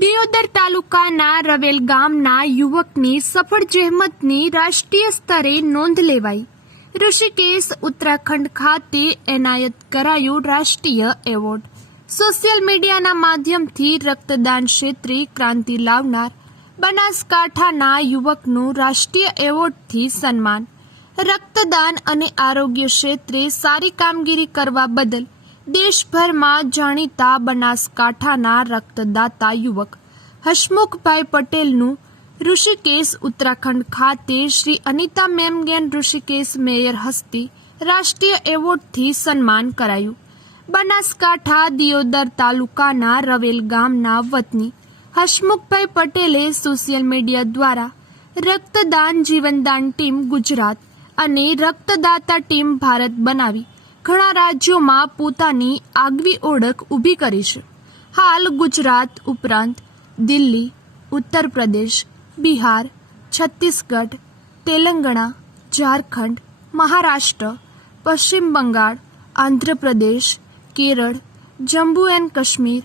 દિયોદર તાલુકાના રવેલ ગામના યુવકની સફળ જહેમતની રાષ્ટ્રીય સ્તરે નોંધ લેવાઈ. ઋષિકેશ, ઉત્તરાખંડ ખાતે એનાયત કરાયું રાષ્ટ્રીય એવોર્ડ. સોશિયલ મીડિયાના માધ્યમથી રક્તદાન ક્ષેત્રે ક્રાંતિ લાવનાર બનાસકાંઠાના યુવકનું રાષ્ટ્રીય એવોર્ડથી સન્માન. રક્તદાન અને આરોગ્ય ક્ષેત્રે સારી કામગીરી કરવા બદલ દેશભરમાં જાણીતા બનાસકાંઠાના રક્તદાતા યુવક હસમુખભાઈ પટેલનું ઋષિકેશ ઉત્તરાખંડ ખાતે શ્રી અનિતા મેમગેન ઋષિકેશ મેયર હસ્તી રાષ્ટ્રીય એવોર્ડથી સન્માન કરાયું. બનાસકાંઠા દિયોદર તાલુકાના રવેલ ગામના વતની હસમુખભાઈ પટેલે સોશિયલ મીડિયા દ્વારા રક્તદાન જીવનદાન ટીમ ગુજરાત અને રક્તદાતા ટીમ ભારત બનાવી ઘણા રાજ્યોમાં પોતાની આગવી ઓળખ ઊભી કરી છે. હાલ ગુજરાત ઉપરાંત દિલ્હી ઉત્તર પ્રદેશ બિહાર, છત્તીસગઢ, તેલંગણા, ઝારખંડ, મહારાષ્ટ્ર, પશ્ચિમ બંગાળ, આંધ્રપ્રદેશ, કેરળ, જમ્મુ એન્ડ કાશ્મીર,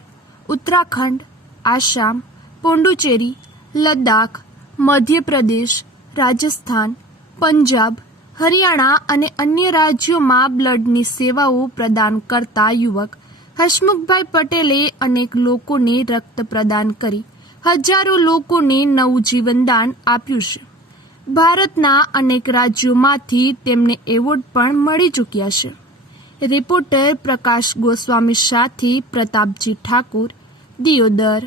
ઉત્તરાખંડ, આસામ, પોંડુચેરી, લદ્દાખ, મધ્યપ્રદેશ, રાજસ્થાન, પંજાબ હરિયાણા અને અન્ય રાજ્યોમાં બ્લડની સેવાઓ પ્રદાન કરતા યુવક હસમુખભાઈ પટેલે અનેક લોકોને રક્ત પ્રદાન કરી. હજારો લોકોને નવું જીવનદાન આપ્યું છે. ભારતના અનેક રાજ્યોમાંથી તેમને એવોર્ડ પણ મળી ચૂક્યા છે. રિપોર્ટર પ્રકાશ ગોસ્વામી સાથે પ્રતાપજી ઠાકુર, દિયોદર.